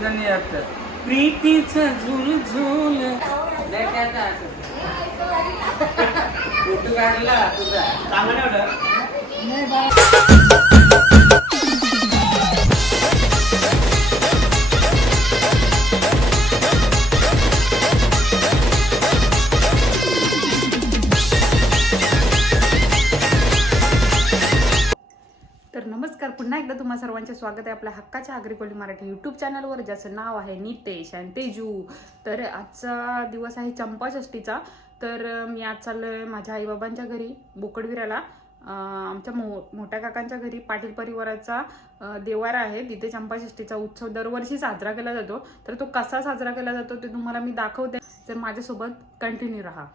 जणी असतात प्रीतीचं झुल झुल. फोटो काढला तुझा चांगला तर तुम्हा सर्वांचे स्वागत आहे आपल्या हक्काच्या आग्रिकोली मराठी यूट्यूब चॅनलवर ज्याचं नाव आहे नितेश आणि तेजू. तर आजचा दिवस आहे चंपाषष्टीचा तर मी आज चाललोय माझ्या आईबाबांच्या घरी बोकडविराला. आमच्या मो मोठ्या काकांच्या घरी पाटील परिवाराचा देवारा आहे. तिथे चंपाषष्टीचा उत्सव दरवर्षी साजरा केला जातो. तर तो कसा साजरा केला जातो ते तुम्हाला मी दाखवते. तर माझ्यासोबत कंटिन्यू राहा.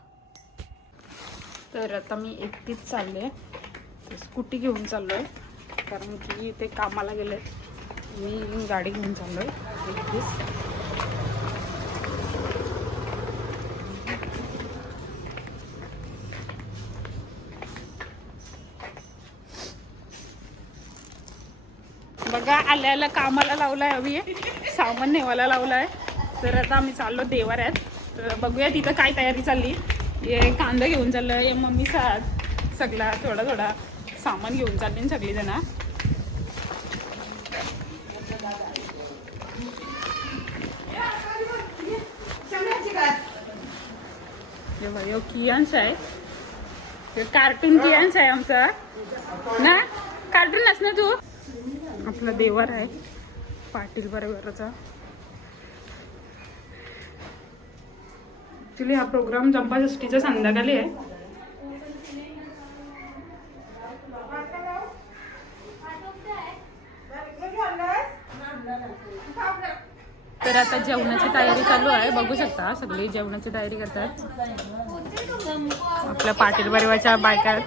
तर आता मी एकटीच चालले. स्कूटी घेऊन चाललो आहे कारण की ते कामाला गेले मी गाडी घेऊन चाललोय. एकटीच बघा आल्याला कामाला लावला आहे अभि सामान नेवायला आहे तर आता आम्ही चाललो देवाऱ्यात. तर बघूया तिथं काय तयारी चालली. हे कांदा घेऊन चाललं हे मम्मी साथ सगळा थोडा थोडा. सामान घेऊन चालले सगळी जण हे कियांश आहे. कार्टून कियांश आहे आमचा. ना? कार्टून नस ना तू? आपला देवर आहे. पाटील बरोबरचा. ॲक्च्युली हा प्रोग्राम चंपाषष्टीच्या संध्याकाळी आहे. तर आता जेवणाची तयारी चालू आहे. बघू शकता सगळी जेवणाची तयारी करतात. आपल्या पाटील परिवारच्या बायका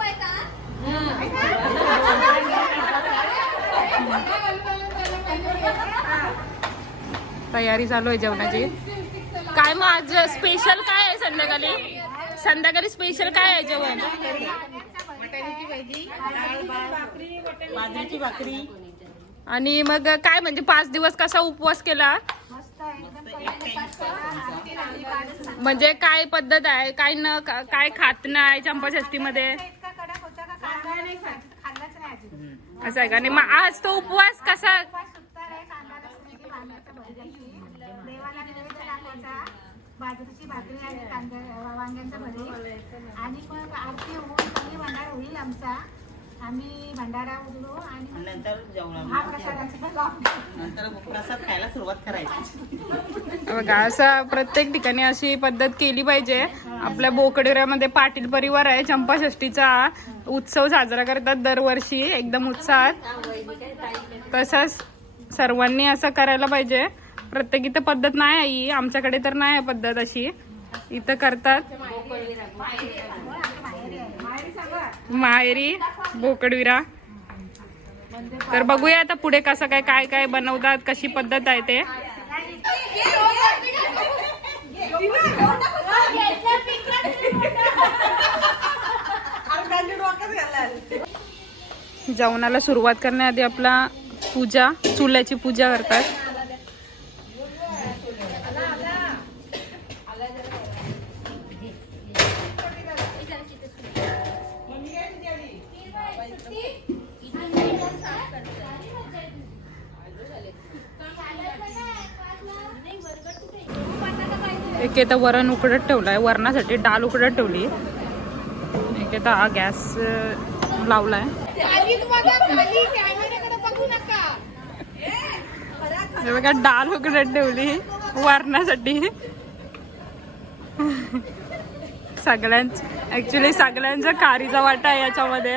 तयारी चालू आहे जेवणाची. काय मग आज स्पेशल काय आहे संध्याकाळी? संध्याकाळी स्पेशल काय आहे जेवण? भाकरी आणि मग काय म्हणजे पाच दिवस कसा उपवास केला? म्हणजे काय पद्धत आहे? काय न काय खात नाही चंपाषष्टीमध्ये असं आहे का? नाही मग आज तो उपवास कसा? बाजरीची भाकरी आणि कांदा वांग्यांचा भरीत आणि मग आरती होऊन कमी भंडारा होईल आमचा. आम्ही भंडारा उरलो आणि मग नंतर जेवण हा प्रसादाचा लावतो. नंतर प्रसाद खायला सुरुवात करायची. बघा असं प्रत्येक ठिकाणी अशी पद्धत केली पाहिजे. आपल्या बोकडेऱ्यामध्ये पाटील परिवार आहे चंपाषष्टीचा उत्सव साजरा करतात दरवर्षी एकदम उत्साहात. तसंच सर्वांनी असं करायला पाहिजे. प्रत्येक इथं पद्धत नाही आहे ही आमच्याकडे तर नाही आहे पद्धत अशी. इथं करतात. माहेरी बोकडविरा. तर बघूया आता पुढे कसं काय काय काय बनवतात कशी पद्धत आहे ते. जेवणाला सुरुवात करण्याआधी आपला पूजा चुल्याची पूजा करतात. एक आता वरण उकडत ठेवलाय. वरणासाठी डाळ उकडत ठेवली. एक आता हा गॅस लावलाय. बघा डाळ उकडत ठेवली वरणासाठी. सगळ्यांच ऍक्च्युली सगळ्यांचा कारीचा वाटा आहे याच्यामध्ये.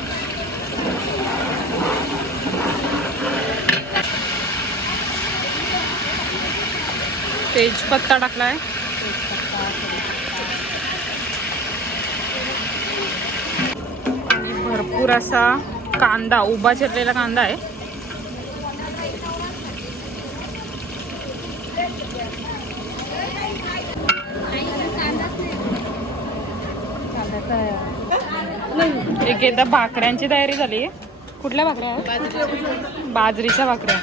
तेजपत्ता टाकला आहे आणि भरपूर असा कांदा उभा चिरलेला कांदा आहे. एक एकदा भाकऱ्यांची तयारी झाली. कुठल्या भाकऱ्या? बाजरीच्या भाकऱ्या.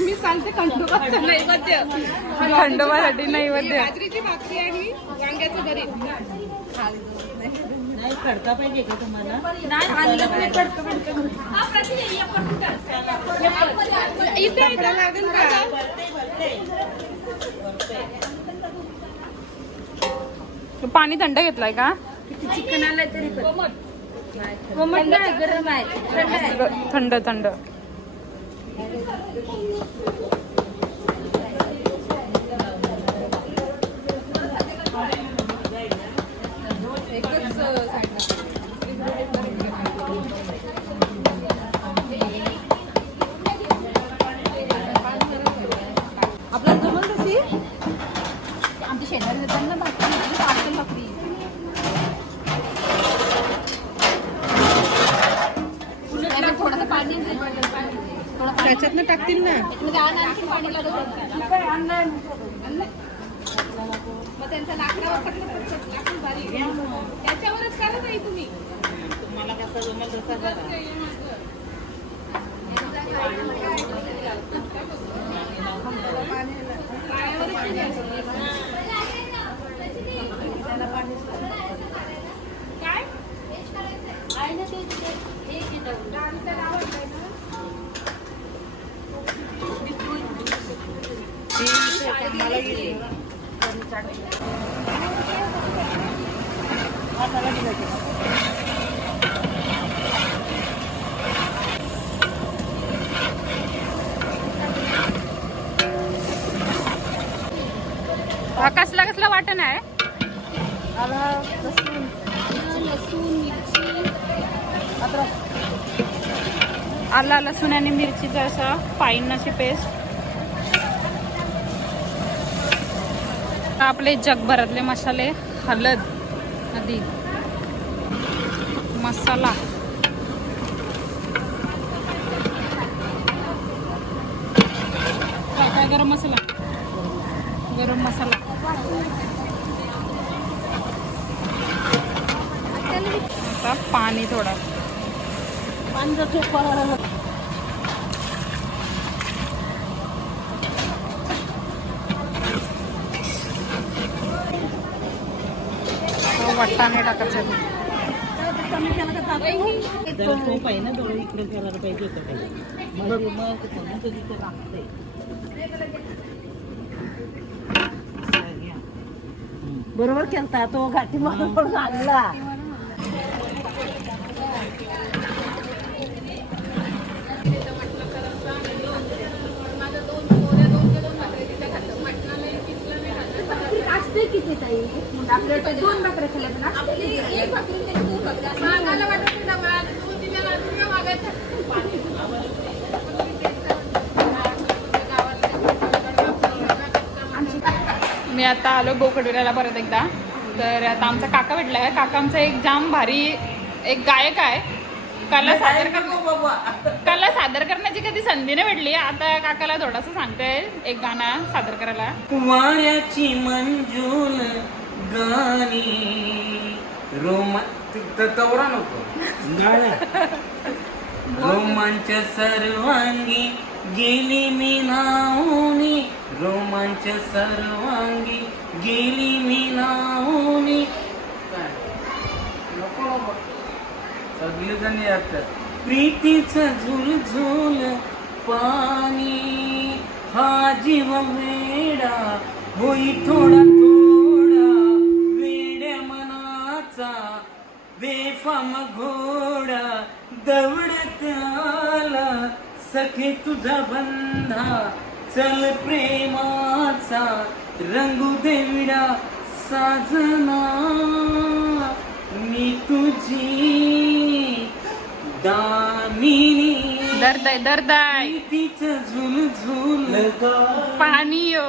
मी सांगते खंडोबाचं नैवेद्य. खंडोबासाठी नैवेद्य. बाजरीची भाकरी आणि वांग्याचं भरीत. नाही खडका पाहिजे का तुम्हाला? इथे इथे लागेल का? पाणी थंड घेतलाय का? गरम आहे. थंड थंड. आमच्या शेजारी जाताना भाकरी पार्सल भाकरी थोडंसं पाणी त्याच्यातनं टाकतील ना? पाणी लागत मग त्यांचा लाकडावर पटलं पटलं लाकूड बारीक त्याच्यावरच करा ताई तुम्ही. तुम्हाला कसं जमल तसं हा कसला कसला वाटण आहे आला लसूण आणि मिरचीचा असा पाईनाची पेस्ट आपले जगभरातले मसाले हलद आधी मसाला. काय काय गरम मसाला? गरम मसाला आता पाणी थोडं. वाटाणे टाकायचे. बरोबर केलता तो घाटी मारून दोन खाल्ल्या पण असते. मागायला वाटत. मी आता आलो बोकडुऱ्याला परत एकदा. तर आता आमचा काका भेटला आहे काका आमचा एक जाम भारी एक गायक आहे. कला सादर कर कला सादर करण्याची कधी संधी नाही भेटली. आता काकाला थोडंसं सांगते एक गाणं सादर करायला. वाऱ्याची मंजूल गाणी. रोमा नको. रोमांच सर्वांगी गेली मी नावनी. रोमांच सर्वांगी गेली मी नावनी. सगळे जण येतात. प्रीतीचं झुलझुल पाणी हा जीव वेडा होई थोडा थोडा वेड्या मनाचा बेफाम घोडा दवडत आला. सखे तुझा बंधा चल प्रेमाचा रंगू देविडा साजना. दामिनी दर्दाय दर्दाय. झुल झुल. पाणी यो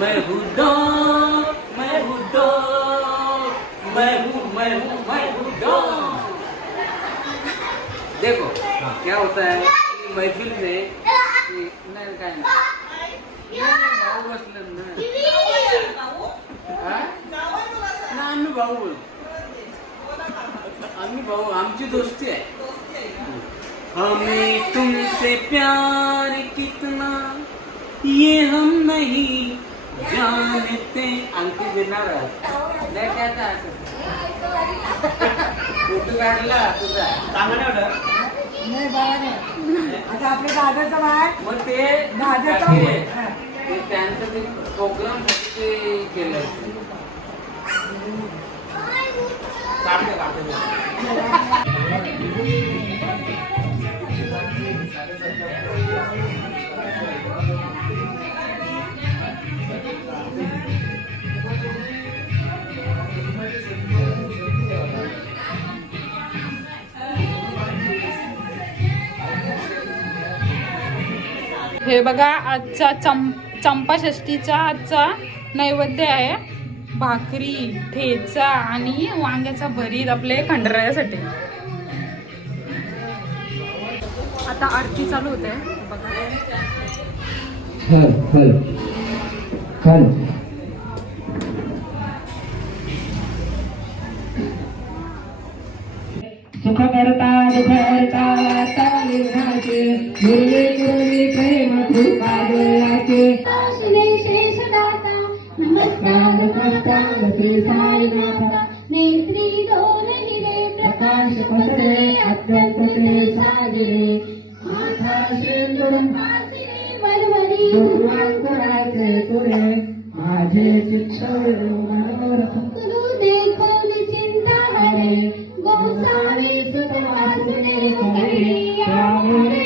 मैं हूँ डॉन मैं हूँ डॉन मैं हूँ मैं हूँ मैं हूँ देखो क्या होता है महफिल में नाही काय नाही भाऊ बसले ना? हा? आम्ही भाऊ आमची दोस्ती आहे. हमें तुमसे प्यार कितना ये हम नहीं जानते। अंकित देणार नाही काय आता फोटो काढला तुझा? नाही नाही. आता आपल्या दादाचा बाळ. मग ते दादाचा हा. ते त्यांचं ते प्रोग्राम ते केलं काढते काढते. हे बघा आजचा चं चंपाषष्टीचा आजचा नैवेद्य आहे. भाकरी ठेचा आणि वांग्याचा भरीत आपले खंडरायासाठी. आता आरती चालू होते. बघा. सुख करता दुख हरता वार्ता श्री साईनाथा नेत्री दोन हिरे प्रकाश पसरे अत्यंत ते साजरे माथा शेंदूर प्रकाशिनी मरमरी दुर्वांकुराचे तुरे माझे शिक्षण मनोरथ तुलू देखोन चिंता हरे गोसावी सुत वासुने हरे त्यामुळे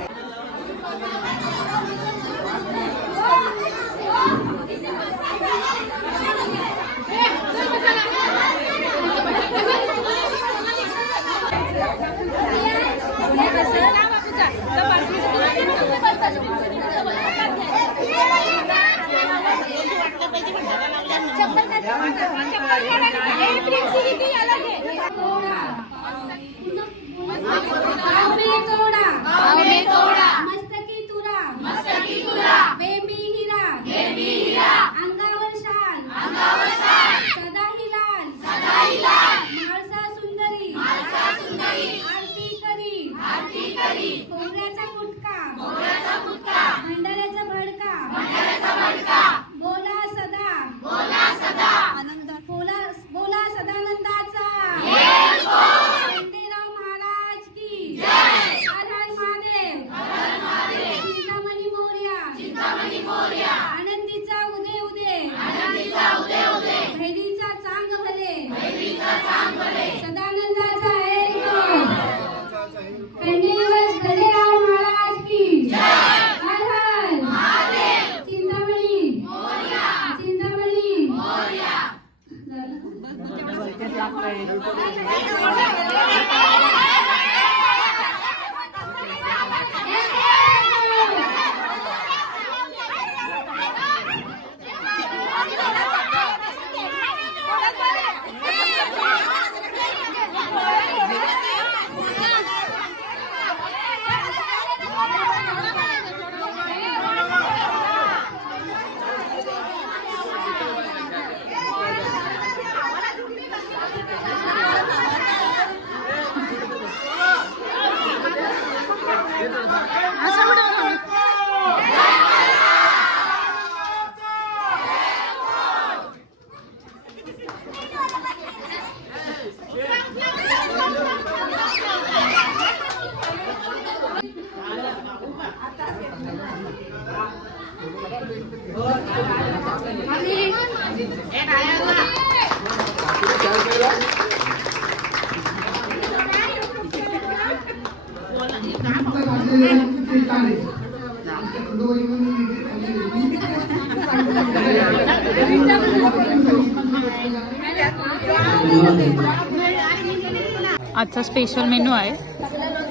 आजचा स्पेशल मेनू आहे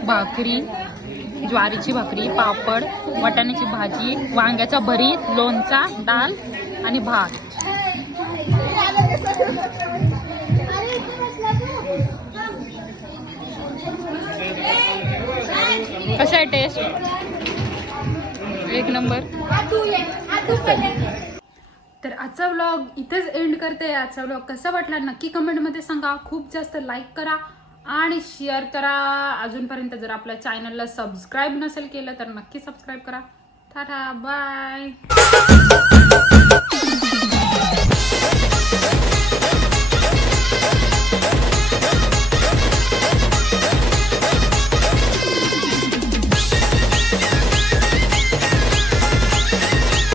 भाकरी ज्वारीची भाकरी पापड वाटाण्याची भाजी वांग्याचा भरीत लोणचा डाळ आणि भात. कसं आहे टेस्ट एक नंबर. तर आजचा व्लॉग इथेच एंड करते. आजचा व्लॉग कसा वाटला नक्की कमेंटमध्ये सांगा. खूप जास्त लाईक करा आणि शेअर करा. अजूनपर्यंत जर आपल्या चॅनलला सबस्क्राईब नसेल केलं तर नक्की सबस्क्राईब करा. Tata bye